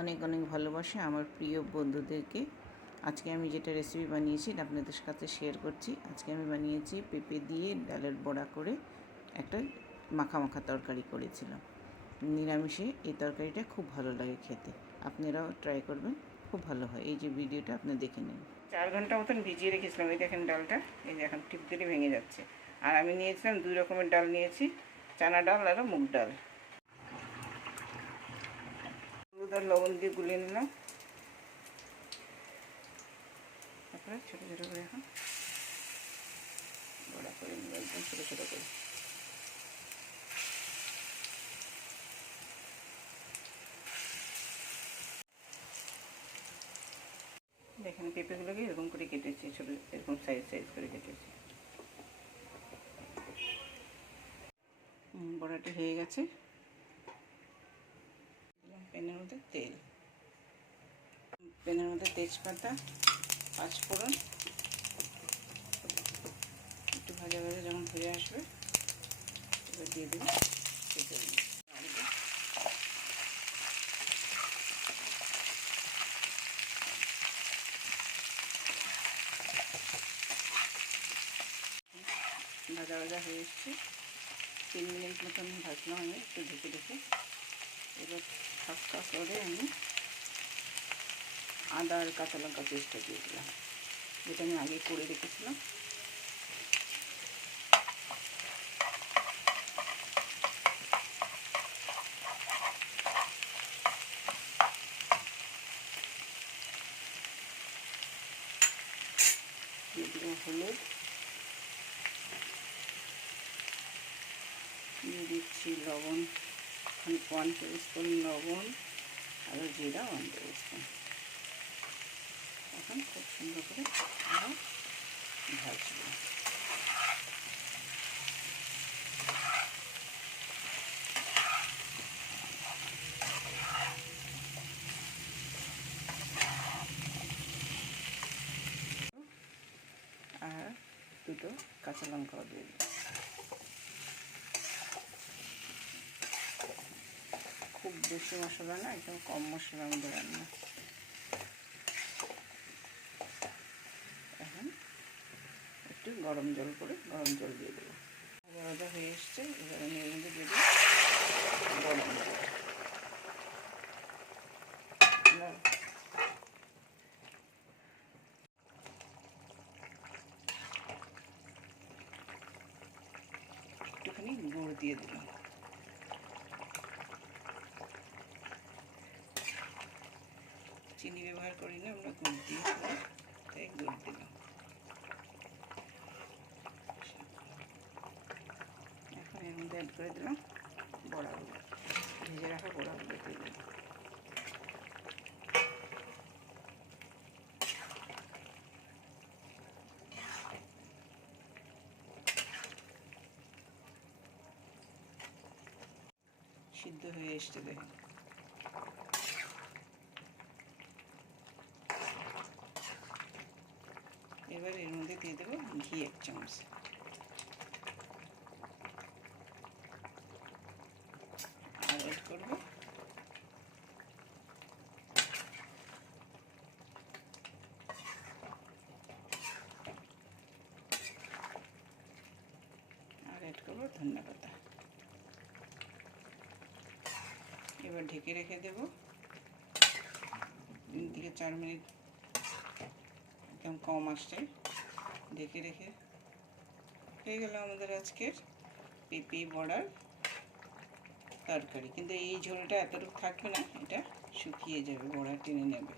অনেক অনেক ভালোবাসা আমার প্রিয় বন্ধুদেরকে। আজকে আমি যেটা রেসিপি বানিয়েছি আপনাদের সাথে শেয়ার করছি। আজকে আমি বানিয়েছি পেঁপে দিয়ে ডালের বড়া করে একটা মাখা মাখা তরকারি করেছিলাম। নিরামিষে এই তরকারিটা খুব ভালো লাগে খেতে, আপনারাও ট্রাই করবেন, খুব ভালো হয়। এই যে ভিডিওটা আপনি দেখে নিন। 4 ঘন্টা মতন ভিজিয়ে রেখেছিলাম। এই দেখেন ডালটা, এই যে এখন টিপ দিলে ভেঙে যাচ্ছে। আর আমি নিয়েছিলাম 2 রকমের ডাল নিয়েছি, চানা ডাল আর মুগ ডাল। হলুদ আর লবণ দিয়ে গুলিয়ে নিলাম। তারপরে ছোটো ছোটো করে এখন বড়া করে নিলাম, একদম ছোটো ছোটো করে। দেখেন পেঁপেগুলোকে এরকম করে কেটেছি, ছোটো এরকম সাইজ সাইজ করে কেটেছি। বড়াটি হয়ে গেছে। প্যানের মধ্যে তেল, প্যানের মধ্যে তেজপাতা, পাঁচফোড়ন একটু ভাজা ভাজা যখন হয়ে আসবে এবার দিয়ে দেবো পেঁপেগুলো। ভাজা ভাজা হয়ে এসছে, 3 মিনিট মতন ভাজলাম আমি একটু ঢেকে ঢেকে। এবার হালকা করে আমি আদা আর কাঁচা লঙ্কা পেস্টটা দিয়ে দিলাম, যেটা আমি আগে করে রেখেছিলাম। দিয়ে দিলাম হলুদ, দিয়ে দিচ্ছি লবণ, 1 টেবিল স্পুন লবণ, আর জিরা 1 টেবিল স্পুন। এখন খুব সুন্দর করে আবার ভাজবো। আর 2টো কাঁচা লঙ্কাও দিয়ে দিই। খুব বেশি মশলা না, একদম কম মশলার মধ্যে রান্না। এখন একটু গরম জল করে গরম জল দিয়ে দেবো। ভাজা ভাজা হয়ে এসছে, এবার আমি এর মধ্যে দিয়ে দিই গরম জল। একটুখানি গুঁড়ো দিয়ে দিলাম। চিনি ব্যবহার করি না আমরা, গুড় দিয়েছিলাম তাই গুড় দিলাম। এখন এর মধ্যে অ্যাড করে দিলাম বড়াগুলো, ভেজে রাখা বড়াগুলো দিয়ে দিলাম। সিদ্ধ হয়ে এসছে দেখেন। এবার এর মধ্যে দিয়ে দেবো ঘি 1 চামচ। আর অ্যাড করবো ধনিয়া পাতা। এবার ঢেকে রেখে দেব 3 থেকে 4 মিনিট, একদম কম আসছে ঢেকে রেখে। হয়ে গেল আমাদের আজকের পেঁপে বড়ার তরকারি। কিন্তু এই ঝোলটা এতটুকু থাকবে না, এটা শুকিয়ে যাবে, বড়া টেনে নেবে।